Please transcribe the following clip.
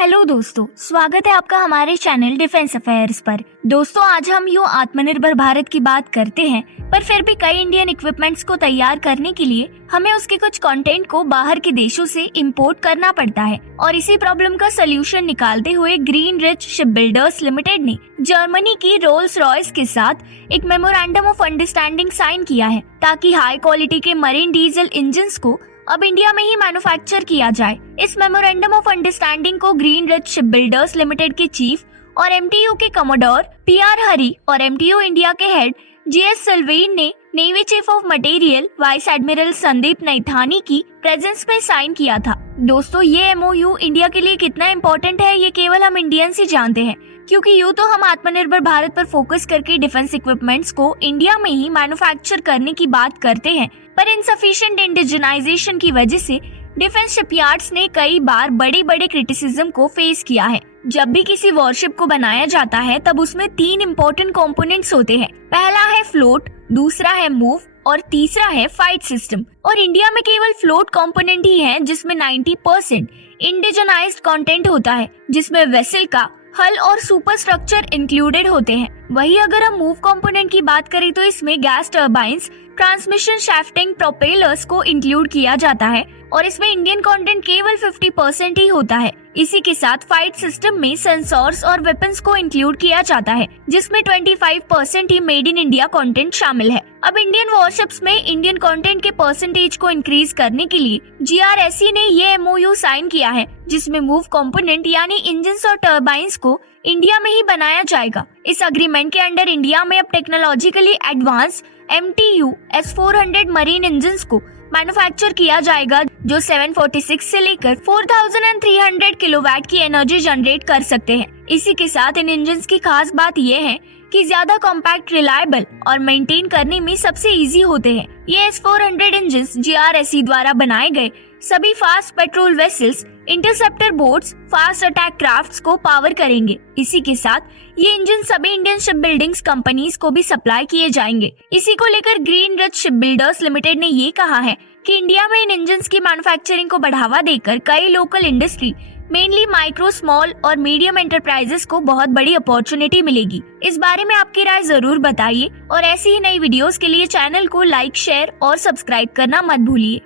Hello दोस्तों, स्वागत है आपका हमारे चैनल डिफेंस अफेयर्स पर। दोस्तों, आज हम यूँ आत्मनिर्भर भारत की बात करते हैं, पर फिर भी कई इंडियन इक्विपमेंट्स को तैयार करने के लिए हमें उसके कुछ कंटेंट को बाहर के देशों से इंपोर्ट करना पड़ता है। और इसी प्रॉब्लम का सोल्यूशन निकालते हुए ग्रीन रिच शिपबिल्डर्स लिमिटेड ने जर्मनी की रोल्स रॉयस के साथ एक मेमोरेंडम ऑफ अंडरस्टैंडिंग साइन किया है, ताकि हाई क्वालिटी के मरीन डीजल इंजन्स को अब इंडिया में ही मैन्युफैक्चर किया जाए। इस मेमोरेंडम ऑफ अंडरस्टैंडिंग को ग्रीन रिच शिपबिल्डर्स लिमिटेड के चीफ और एमटीयू के कमोडोर पीआर हरी और एमटीयू इंडिया के हेड जीएस सिल्वेन ने navy chief of material vice admiral Sandeep Naithani की प्रेजेंस में साइन किया था। दोस्तों, ये एमओयू इंडिया के लिए कितना इम्पोर्टेंट है ये केवल हम इंडियंस ही जानते हैं, क्योंकि यूँ तो हम आत्मनिर्भर भारत पर फोकस करके डिफेंस इक्विपमेंट्स को इंडिया में ही मैन्युफैक्चर करने की बात करते हैं, पर इनसफिशिएंट इंडिजिनाइजेशन की वजह से डिफेंस शिपयार्ड्स ने कई बार बड़े बड़े क्रिटिसिज्म को फेस किया है। जब भी किसी वॉरशिप को बनाया जाता है तब उसमें 3 इम्पोर्टेंट कंपोनेंट्स होते हैं। पहला है फ्लोट, दूसरा है मूव और तीसरा है फाइट सिस्टम। और इंडिया में केवल फ्लोट कंपोनेंट ही है जिसमें 90% इंडिजनाइज्ड कंटेंट होता है, जिसमें वेसल का हल और सुपर स्ट्रक्चर इंक्लूडेड होते हैं। वही अगर हम मूव कंपोनेंट की बात करें तो इसमें गैस टर्बाइंस, ट्रांसमिशन शैफ्टिंग, प्रोपेलर्स को इंक्लूड किया जाता है और इसमें इंडियन कंटेंट केवल 50% ही होता है। इसी के साथ फाइट सिस्टम में सेंसर्स और वेपन्स को इंक्लूड किया जाता है, जिसमें 25% he made in India content शामिल है। अब इंडियन वॉरशिप्स में इंडियन कंटेंट के परसेंटेज को इंक्रीज करने के लिए जीआरएसई ने ये एमओयू साइन किया है, जिसमें मूव कंपोनेंट यानी इंजन्स और टर्बाइंस को इंडिया में ही बनाया जाएगा। इस अग्रीमेंट के अंडर इंडिया में अब technologically advance MTU S400 marine engines को मैन्युफैक्चर किया जाएगा, जो 746 से लेकर 4300 किलोवाट की एनर्जी जनरेट कर सकते हैं। इसी के साथ इन इंजन्स की खास बात यह है कि ज्यादा कॉम्पैक्ट, रिलायबल और मेंटेन करने में सबसे इजी होते हैं। ये S400 इंजन्स जीआरएसई द्वारा बनाए गए सभी fast patrol vessels, interceptor boats, fast attack crafts को पावर करेंगे। इसी के साथ ये इंजन सभी इंडियन शिप बिल्डिंग्स कंपनीज को भी सप्लाई किए जाएंगे। इसी को लेकर ग्रीन रिच शिपबिल्डर्स लिमिटेड ने ये कहा है कि इंडिया में इन इंजन्स की मैन्युफैक्चरिंग को बढ़ावा देकर कई local industry, mainly micro, small और मीडियम एंटरप्राइजेस को बहुत बड़ी अपॉर्चुनिटी मिलेगी। इस बारे में आपकी राय जरूर बताइए और ऐसी ही नई वीडियोस के लिए चैनल को लाइक, शेयर और सब्सक्राइब करना मत भूलिए।